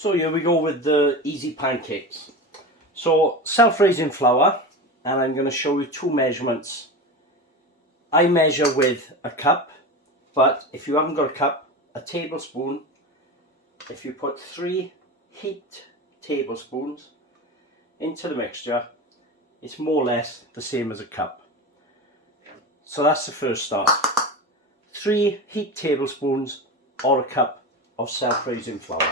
So here we go with the easy pancakes. So self-raising flour, and I'm going to show you two measurements. I measure with a cup, but if you haven't got a cup, a tablespoon. If you put 3 heaped tablespoons into the mixture, it's more or less the same as a cup. So that's the first start. 3 heaped tablespoons or a cup of self-raising flour.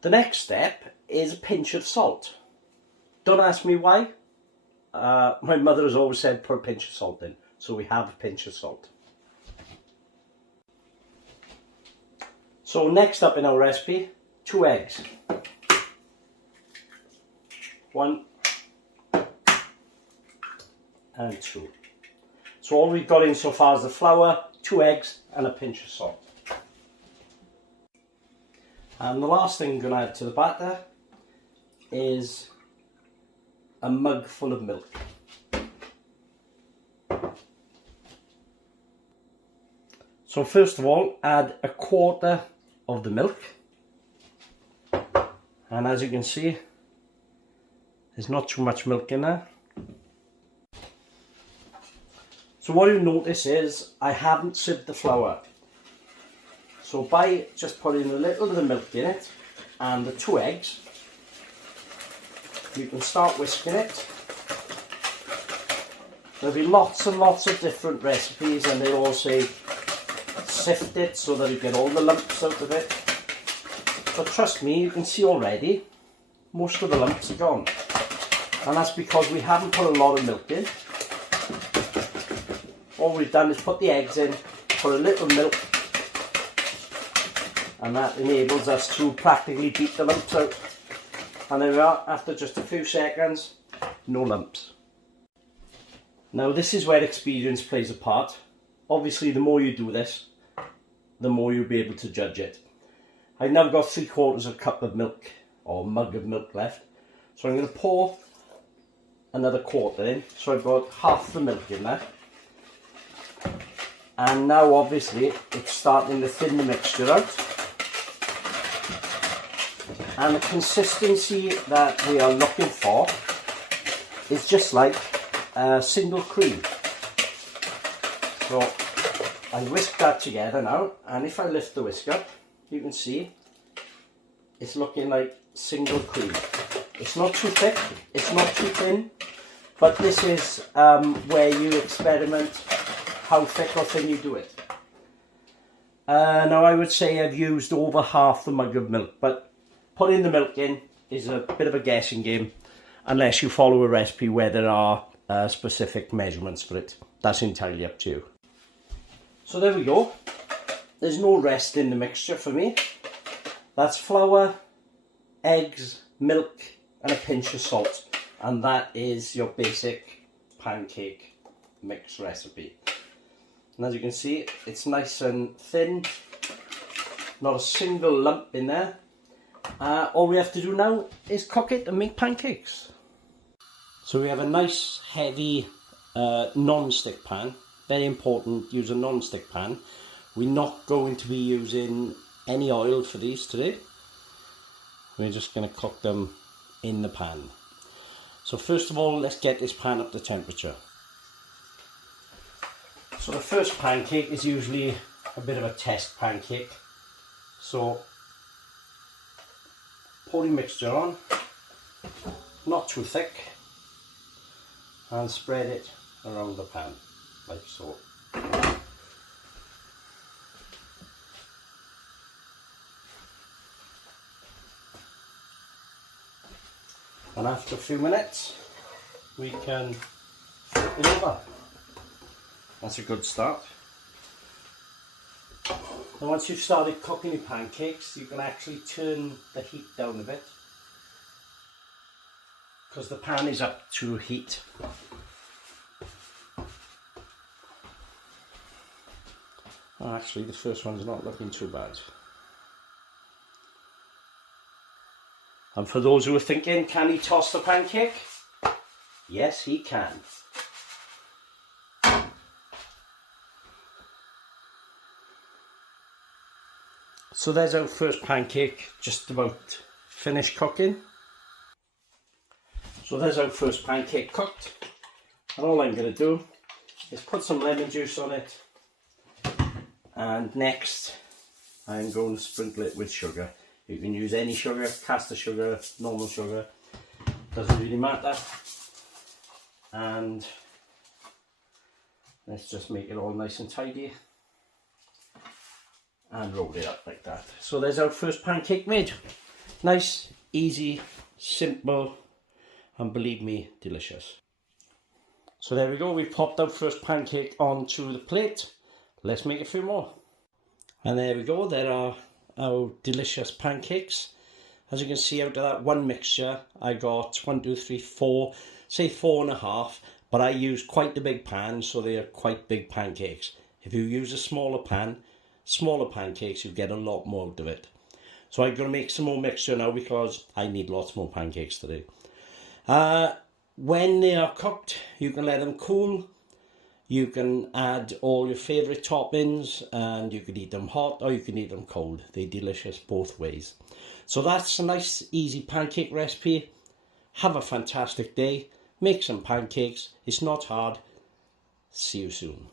The next step is a pinch of salt. Don't ask me why. My mother has always said put a pinch of salt in, so we have a pinch of salt. So next up in our recipe, 2 eggs. 1 and 2. So all we've got in so far is the flour, 2 eggs and a pinch of salt. And the last thing I'm going to add to the batter is a mug full of milk. So first of all, add a quarter of the milk. And as you can see, there's not too much milk in there. So what you'll notice is I haven't sieved the flour. So by just putting a little of the milk in it and the 2 eggs, you can start whisking it. There'll be lots and lots of different recipes, and they'll all say sift it so that you get all the lumps out of it. But trust me, you can see already most of the lumps are gone. And that's because we haven't put a lot of milk in. All we've done is put the eggs in, put a little milk, and that enables us to practically beat the lumps out. And there we are, after just a few seconds, no lumps. Now this is where experience plays a part. Obviously the more you do this, the more you'll be able to judge it. I've now got 3/4 cup of milk, or mug of milk left. So I'm going to pour another quarter in, so I've got half the milk in there. And now obviously it's starting to thin the mixture out. And the consistency that we are looking for is just like single cream. So I whisk that together now, and if I lift the whisk up, you can see it's looking like single cream. It's not too thick, it's not too thin, but this is where you experiment how thick or thin you do it. Now I would say I've used over half the mug of milk, but putting the milk in is a bit of a guessing game unless you follow a recipe where there are specific measurements for it. That's entirely up to you. So there we go. There's no rest in the mixture for me. That's flour, eggs, milk and a pinch of salt. And that is your basic pancake mix recipe. And as you can see, it's nice and thin. Not a single lump in there. All we have to do now is cook it and make pancakes. So we have a nice heavy non-stick pan. Very important, use a non-stick pan. We're not going to be using any oil for these today. We're just going to cook them in the pan. So first of all, let's get this pan up to temperature. So the first pancake is usually a bit of a test pancake. So pour the mixture on, not too thick, and spread it around the pan, like so. And after a few minutes, we can flip it over. That's a good start. And once you've started cooking your pancakes, you can actually turn the heat down a bit, because the pan is up to heat. Oh, actually, the first one's not looking too bad. And for those who are thinking, can he toss the pancake? Yes, he can. So there's our first pancake, just about finished cooking. So there's our first pancake cooked, and all I'm going to do is put some lemon juice on it, and next I'm going to sprinkle it with sugar. You can use any sugar, caster sugar, normal sugar, doesn't really matter. And let's just make it all nice and tidy and roll it up like that. So there's our first pancake made. Nice, easy, simple, and believe me, delicious. So there we go, we've popped our first pancake onto the plate. Let's make a few more. And there we go, there are our delicious pancakes. As you can see, out of that one mixture, I got 1, 2, 3, 4, say 4.5, but I used quite the big pan, so they are quite big pancakes. If you use a smaller pan, smaller pancakes, you get a lot more out of it. So I'm going to make some more mixture now because I need lots more pancakes today. When they are cooked, you can let them cool. You can add all your favourite toppings, and you can eat them hot or you can eat them cold. They're delicious both ways. So that's a nice easy pancake recipe. Have a fantastic day. Make some pancakes. It's not hard. See you soon.